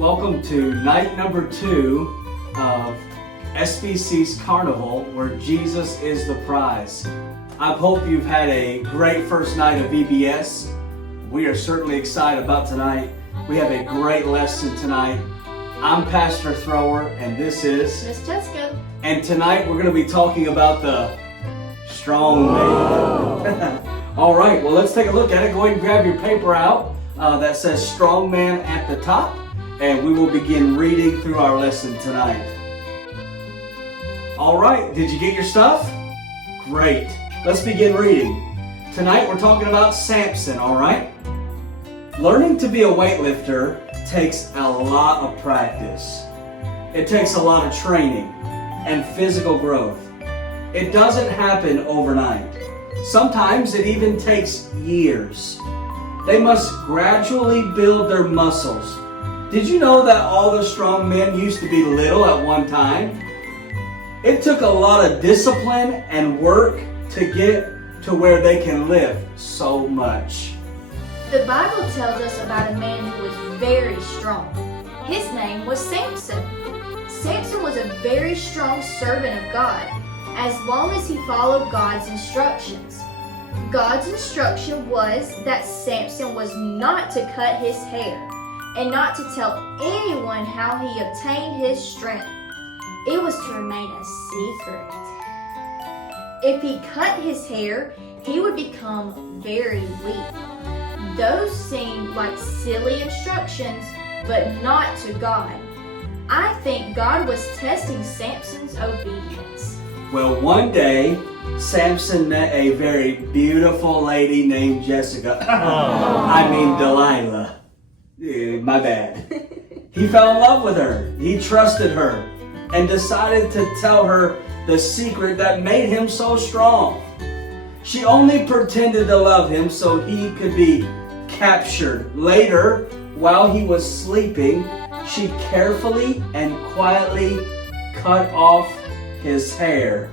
Welcome to night number 2 of SBC's Carnival, where Jesus is the prize. I hope you've had a great first night of VBS. We are certainly excited about tonight. We have a great lesson tonight. I'm Pastor Thrower, and this is Miss Jessica. And tonight we're going to be talking about the strong man. All right, well, let's take a look at it. Go ahead and grab your paper out that says strong man at the top, and we will begin reading through our lesson tonight. All right, did you get your stuff? Great. Let's begin reading. Tonight we're talking about Samson, all right? Learning to be a weightlifter takes a lot of practice. It takes a lot of training and physical growth. It doesn't happen overnight. Sometimes it even takes years. They must gradually build their muscles. Did you know that all the strong men used to be little at one time? It took a lot of discipline and work to get to where they can lift so much. The Bible tells us about a man who was very strong. His name was Samson. Samson was a very strong servant of God, as long as he followed God's instructions. God's instruction was that Samson was not to cut his hair and not to tell anyone how he obtained his strength. It was to remain a secret. If he cut his hair, he would become very weak. Those seemed like silly instructions, but not to God. I think God was testing Samson's obedience. Well, one day, Samson met a very beautiful lady named Jessica. Delilah. My bad. He fell in love with her. He trusted her and decided to tell her the secret that made him so strong. She only pretended to love him so he could be captured. Later, while he was sleeping, she carefully and quietly cut off his hair.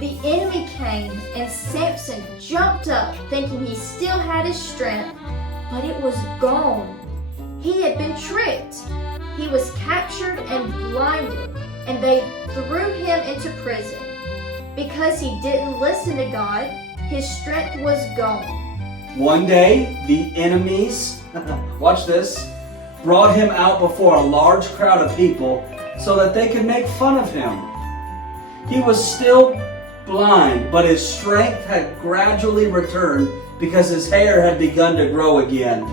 The enemy came and Samson jumped up thinking he still had his strength, but it was gone. He had been tricked. He was captured and blinded, and they threw him into prison. Because he didn't listen to God, his strength was gone. One day, the enemies, watch this, brought him out before a large crowd of people so that they could make fun of him. He was still blind, but his strength had gradually returned because his hair had begun to grow again.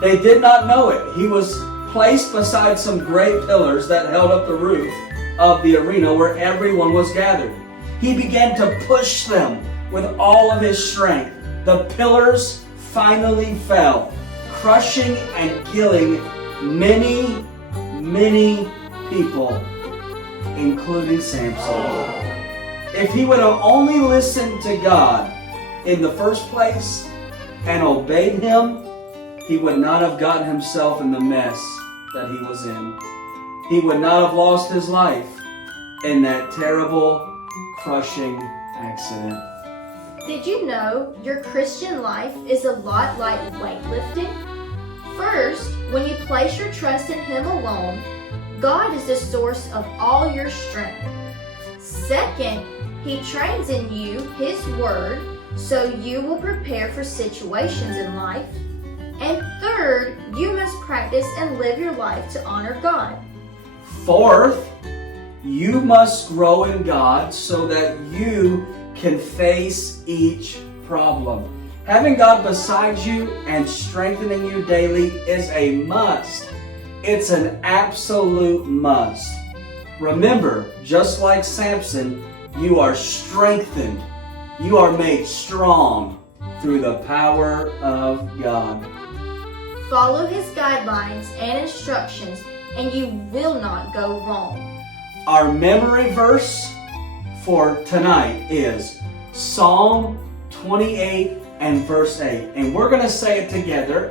They did not know it. He was placed beside some great pillars that held up the roof of the arena where everyone was gathered. He began to push them with all of his strength. The pillars finally fell, crushing and killing many, many people, including Samson. If he would have only listened to God in the first place and obeyed him, he would not have gotten himself in the mess that he was in. He would not have lost his life in that terrible, crushing accident. Did you know your Christian life is a lot like weightlifting? First, when you place your trust in Him alone, God is the source of all your strength. Second, He trains in you His Word so you will prepare for situations in life. And third, you must practice and live your life to honor God. Fourth, you must grow in God so that you can face each problem. Having God beside you and strengthening you daily is a must. It's an absolute must. Remember, just like Samson, you are strengthened. You are made strong through the power of God. Follow His guidelines and instructions, and you will not go wrong. Our memory verse for tonight is Psalm 28 and verse 8. And we're going to say it together,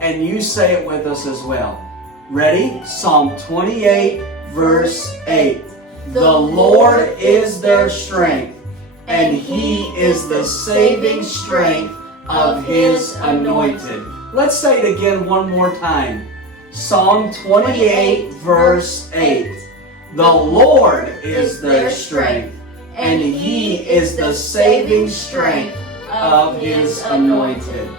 and you say it with us as well. Ready? Psalm 28 verse 8. The Lord is their strength, and He is the saving strength of His anointed. Let's say it again one more time. Psalm 28, verse 8. The Lord is their strength, and He is the saving strength of His anointed.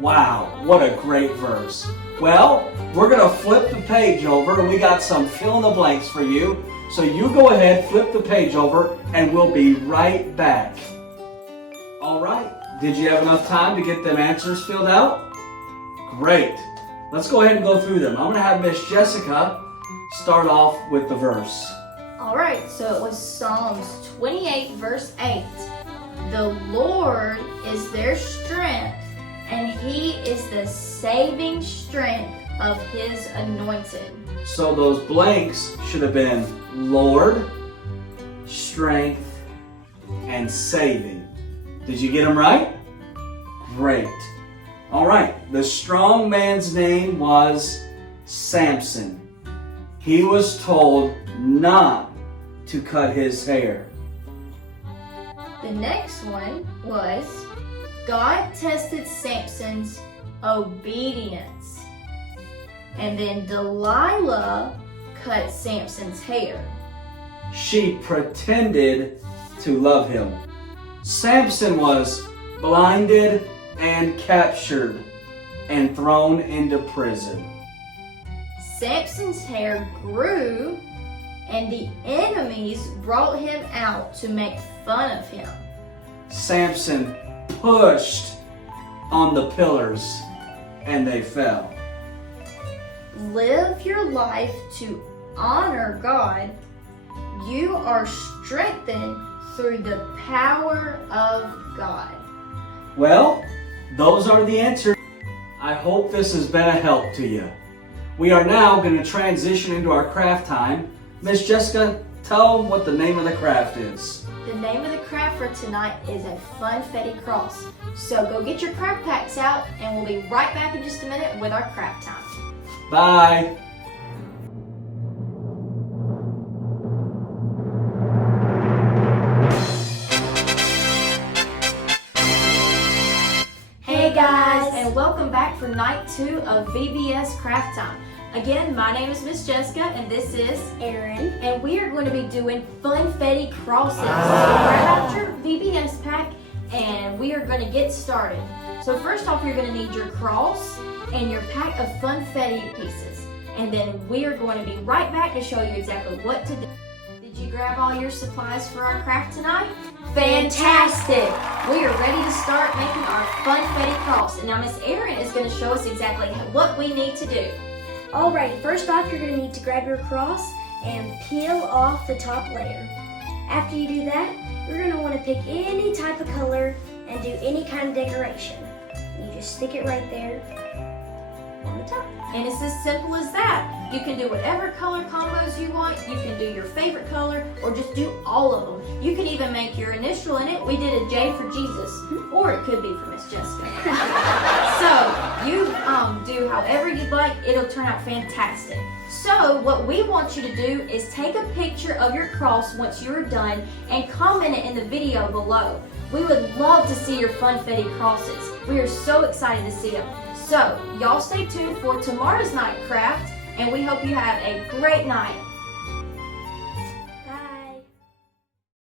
Wow, what a great verse. Well, we're going to flip the page over, and we got some fill in the blanks for you. So you go ahead, flip the page over, and we'll be right back. All right, did you have enough time to get them answers filled out? Great. Let's go ahead and go through them. I'm going to have Miss Jessica start off with the verse. Alright, so it was Psalms 28 verse 8. The Lord is their strength, and He is the saving strength of His anointed. So those blanks should have been Lord, strength, and saving. Did you get them right? Great. All right, the strong man's name was Samson. He was told not to cut his hair. The next one was God tested Samson's obedience. And then Delilah cut Samson's hair. She pretended to love him. Samson was blinded and captured and thrown into prison. Samson's hair grew, and the enemies brought him out to make fun of him. Samson pushed on the pillars, and they fell. Live your life to honor God. You are strengthened through the power of God. Well, those are the answers. I hope this has been a help to you. We are now going to transition into our craft time. Miss Jessica, tell them what the name of the craft is. The name of the craft for tonight is a Fun-Fetti Cross. So go get your craft packs out, and we'll be right back in just a minute with our craft time. Bye. Hey guys, and welcome back for night 2 of VBS Craft Time. Again, my name is Miss Jessica, and this is Aaron. and we are going to be doing Fun-Fetti Crosses. So grab out your VBS pack, and we are going to get started. So first off, you're going to need your cross and your pack of Fun-Fetti pieces. And then we are going to be right back to show you exactly what to do. Did you grab all your supplies for our craft tonight? Fantastic! We are ready to start making our Fun-Fetti Cross. And now Miss Erin is going to show us exactly what we need to do. Alright, first off you're going to need to grab your cross and peel off the top layer. After you do that, you're going to want to pick any type of color and do any kind of decoration. You just stick it right there on the top. And it's as simple as that. You can do whatever color combos you want. You can do your favorite color or just do all of them. You can even make your initial in it. We did a J for Jesus, or it could be for Miss Jessica. So you do however you'd like. It'll turn out fantastic. So what we want you to do is take a picture of your cross once you're done and comment it in the video below. We would love to see your Fun-Fetti crosses. We are so excited to see them. So, y'all stay tuned for tomorrow's night craft, and we hope you have a great night.